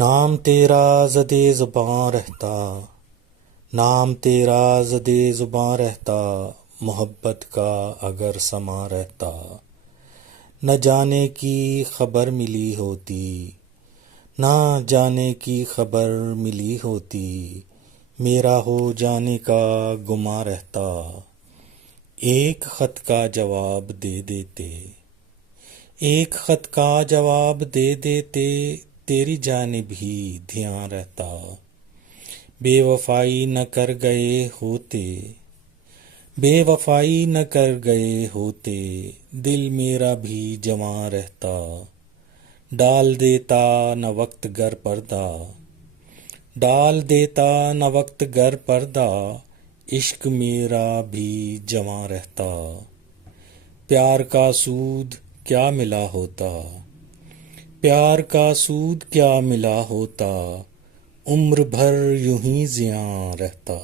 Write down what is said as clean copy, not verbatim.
नाम तेरा ज़दे ज़ुबां रहता, नाम तेरा ज़दे ज़ुबां रहता, मोहब्बत का अगर समा रहता। न जाने की खबर मिली होती, ना जाने की खबर मिली होती, मेरा हो जाने का गुमा रहता। एक खत का जवाब दे देते, एक खत का जवाब दे देते, तेरी जानिब ही ध्यान रहता। बेवफाई न कर गए होते, बेवफाई न कर गए होते, दिल मेरा भी जवां रहता। डाल देता न वक्त गर पर्दा, डाल देता न वक्त गर पर्दा, इश्क मेरा भी जवां रहता। प्यार का सूद क्या मिला होता, प्यार का सूद क्या मिला होता, उम्र भर यूं ही जियां रहता।